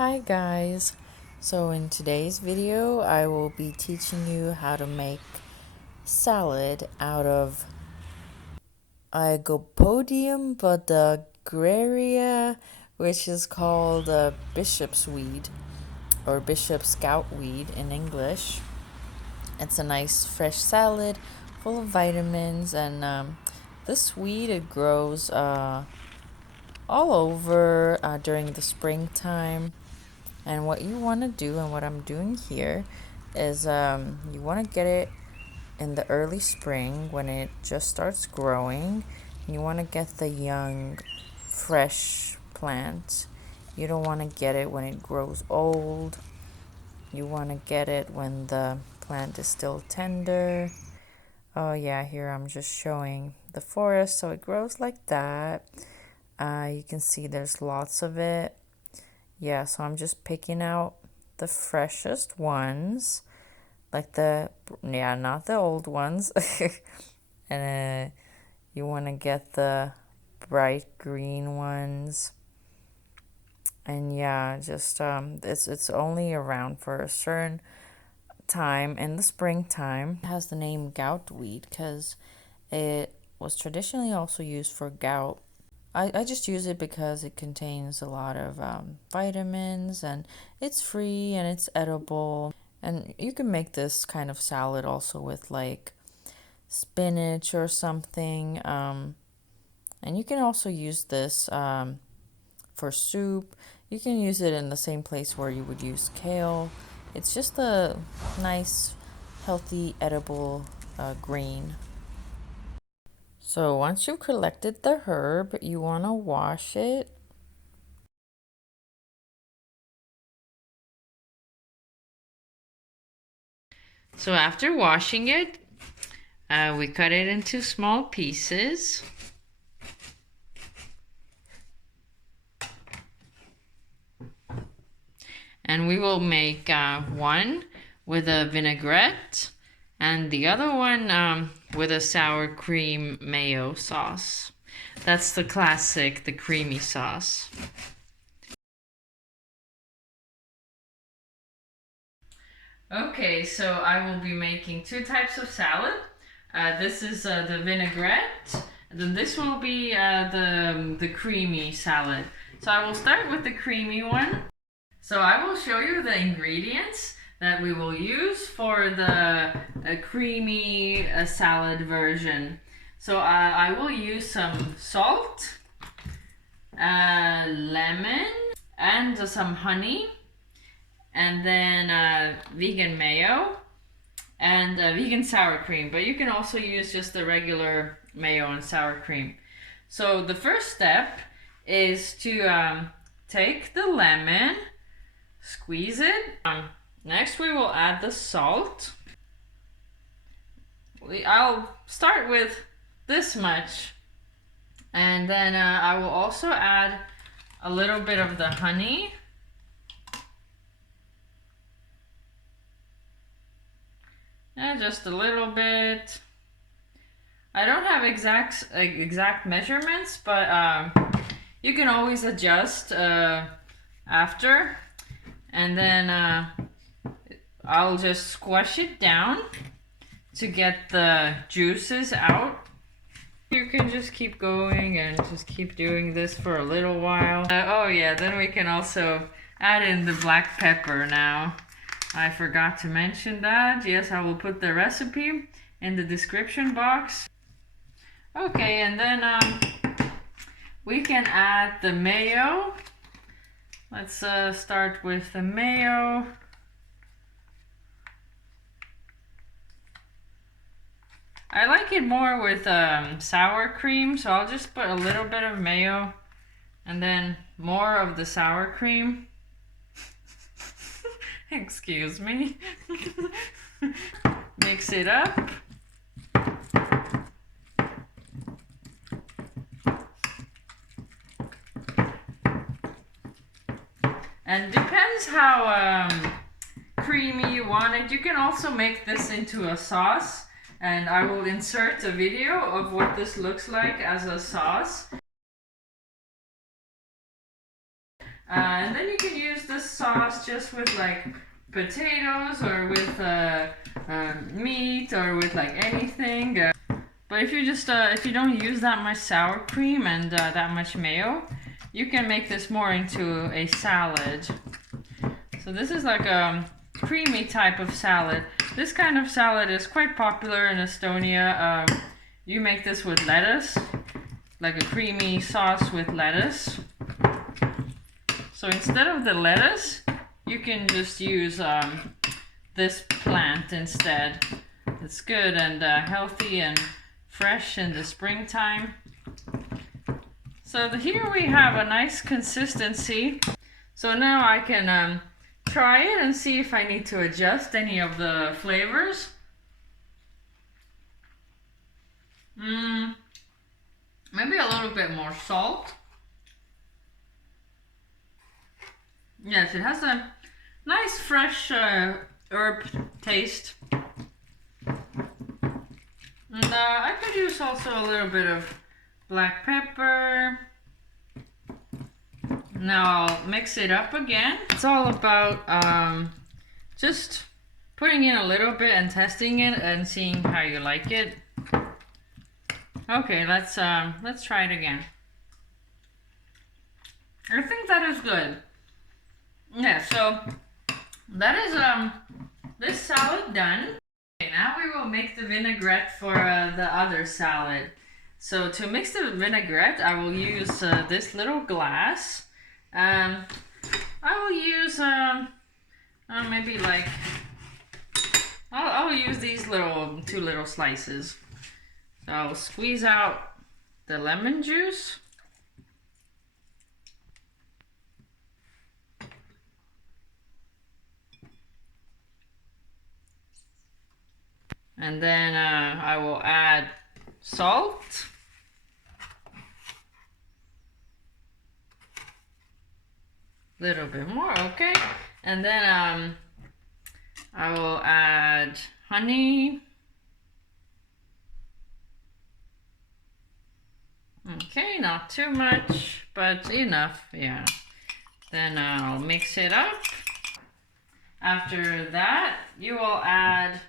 Hi guys, so in today's video I will be teaching you how to make salad out of Igopodium Graria, which is called bishop's weed or bishop's goutweed in English. It's a nice fresh salad full of vitamins, and this weed it grows all over during the springtime. And what you want to do, and what I'm doing here, is you want to get it in the early spring when it just starts growing. You want to get the young, fresh plant. You don't want to get it when it grows old. You want to get it when the plant is still tender. Oh yeah, here I'm just showing the forest, so it grows like that. You can see there's lots of it. Yeah, so I'm just picking out the freshest ones, like not the old ones. And you want to get the bright green ones. And yeah, just it's only around for a certain time in the springtime. It has the name goutweed because it was traditionally also used for gout. I just use it because it contains a lot of vitamins, and it's free and it's edible. And you can make this kind of salad also with like spinach or something. And you can also use this for soup. You can use it in the same place where you would use kale. It's just a nice, healthy, edible green. So once you've collected the herb, you want to wash it. So after washing it, we cut it into small pieces. And we will make one with a vinaigrette and the other one with a sour cream mayo sauce. That's the classic, the creamy sauce. Okay, so I will be making two types of salad. This is the vinaigrette. Then this will be the creamy salad. So I will start with the creamy one. So I will show you the ingredients that we will use for the creamy salad version. So I will use some salt, lemon, and some honey, and then vegan mayo and vegan sour cream. But you can also use just the regular mayo and sour cream. So the first step is to take the lemon, squeeze it. Next we will add the salt. I'll start with this much, and then I will also add a little bit of the honey. And just a little bit. I don't have exact measurements, but you can always adjust after. And then I'll just squash it down to get the juices out. You can just keep going and just keep doing this for a little while. Oh yeah, then we can also add in the black pepper now. I forgot to mention that. Yes, I will put the recipe in the description box. Okay, and then we can add the mayo. Let's start with the mayo. I like it more with sour cream, so I'll just put a little bit of mayo and then more of the sour cream. Excuse me. Mix it up. And depends how creamy you want it. You can also make this into a sauce, and I will insert a video of what this looks like as a sauce. And then you can use this sauce just with like potatoes or with meat or with like anything. But if you just if you don't use that much sour cream and that much mayo, you can make this more into a salad. So this is like a creamy type of salad. This kind of salad is quite popular in Estonia. You make this with lettuce, like a creamy sauce with lettuce. So instead of the lettuce, you can just use this plant instead. It's good and healthy and fresh in the springtime. So here we have a nice consistency. So now I can try it and see if I need to adjust any of the flavors. Maybe a little bit more salt. Yes, it has a nice fresh herb taste. And I could use also a little bit of black pepper. Now I'll mix it up again. It's all about just putting in a little bit and testing it and seeing how you like it. Okay, let's try it again. I think that is good. Yeah, so that is this salad done. Okay, now we will make the vinaigrette for the other salad. So to mix the vinaigrette, I will use this little glass. I will use maybe like I'll use these two little slices. So I'll squeeze out the lemon juice. And then I will add salt. Little bit more, okay. And then I will add honey. Okay, not too much, but enough, yeah. Then I'll mix it up. After that, you will add,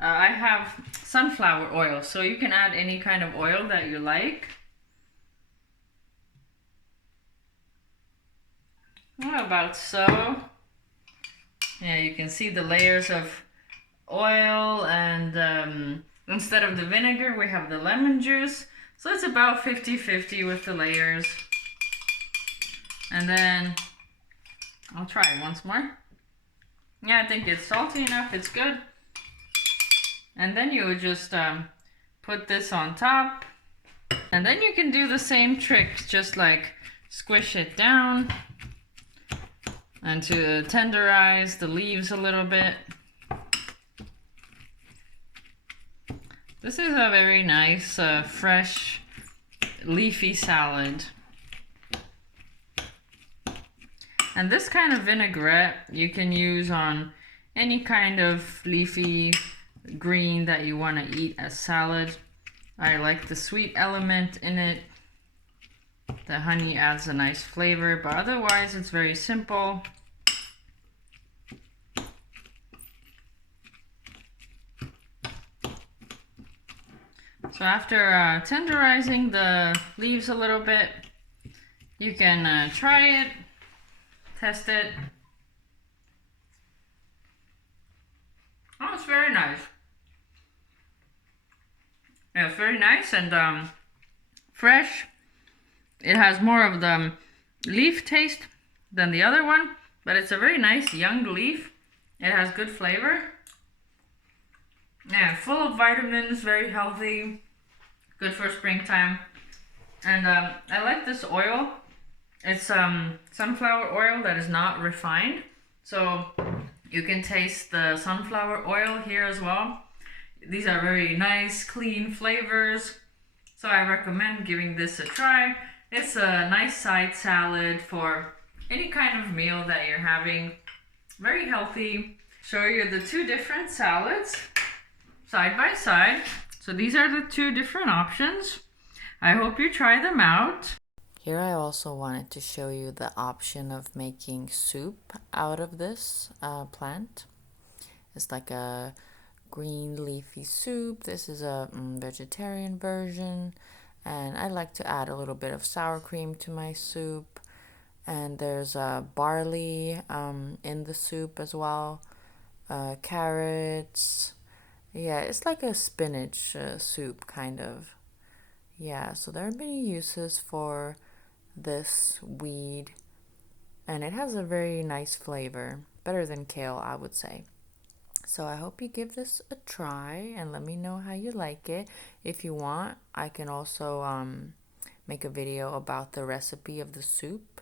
I have sunflower oil, so you can add any kind of oil that you like. Well, about so. Yeah, you can see the layers of oil, and instead of the vinegar, we have the lemon juice. So it's about 50-50 with the layers. And then I'll try it once more. Yeah, I think it's salty enough, it's good. And then you would just put this on top. And then you can do the same trick, just like squish it down and to tenderize the leaves a little bit. This is a very nice, fresh, leafy salad. And this kind of vinaigrette you can use on any kind of leafy green that you want to eat as salad. I like the sweet element in it. The honey adds a nice flavor, but otherwise it's very simple. So after tenderizing the leaves a little bit, you can try it, test it. Oh, it's very nice. Yeah, it's very nice and fresh. It has more of the leaf taste than the other one, but it's a very nice young leaf. It has good flavor. Yeah, full of vitamins, very healthy, good for springtime. And I like this oil. It's sunflower oil that is not refined. So you can taste the sunflower oil here as well. These are very nice, clean flavors. So I recommend giving this a try. It's a nice side salad for any kind of meal that you're having. Very healthy. Show you the two different salads side by side. So these are the two different options. I hope you try them out. Here I also wanted to show you the option of making soup out of this plant. It's like a green leafy soup. This is a vegetarian version, and I like to add a little bit of sour cream to my soup. And there's barley in the soup as well, carrots. Yeah, it's like a spinach soup kind of. Yeah, so there are many uses for this weed, and it has a very nice flavor, better than kale, I would say. So I hope you give this a try and let me know how you like it. If you want, I can also make a video about the recipe of the soup